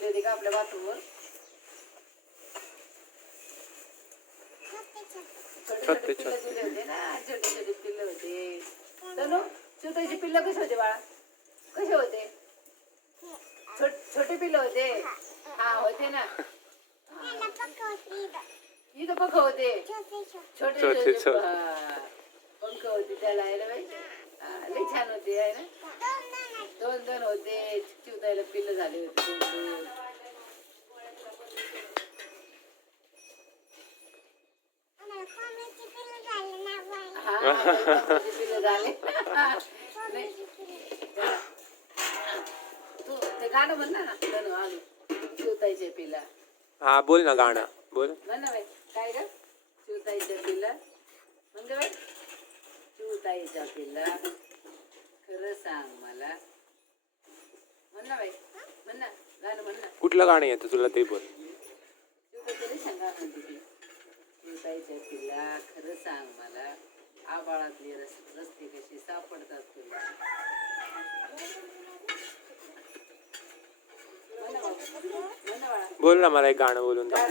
बसलेली होती का आपल्या बाथरूमवर. छोटे छोटे पिल्लं दिले होते ना, छोटे छोटे पिल्लं होते. तनु चिवताईचे पिल्लं कसे होते बाळा, कसे होते? छोटे पिल्लं होते. हा होते ना. इथं पंख होते, छोटे छोटे पंख होते त्याला आहे ना बाई. लई छान होते आहे ना. दोन दोन होते चिवताईला पिल्लं झाले होते दोन दोन. पिल्लं झाले. तू ते गाणं म्हण ना तनु आलू चिवताईचे पिल्ला. हा बोल ना गाणं बोल. म्हण ना बाई काय ग. चिवताईच्या पिल्ला म्हणजे बाई. चिवताईच्या पिल्ला खरं सांग मला. म्हण ना बाई, म्हण ना गाणं म्हण ना. कुठलं गाणं येतं तुला ते बोल. चिवताई सांगा म्हणते ती. चिवताईच्या पिल्ला खरं सांग मला, आबाळातले रस्ते कसे सापडतात तुला. बोल ना मला एक गाणं बोलून दाखव.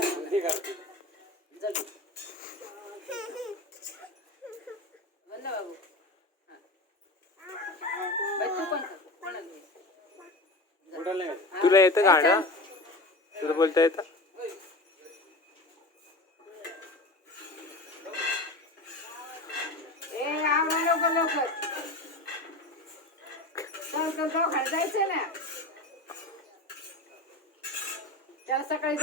तुला येतं गाणं, तुला बोलता येतं? लवकर लवकर जायचं ना त्याला सकाळी.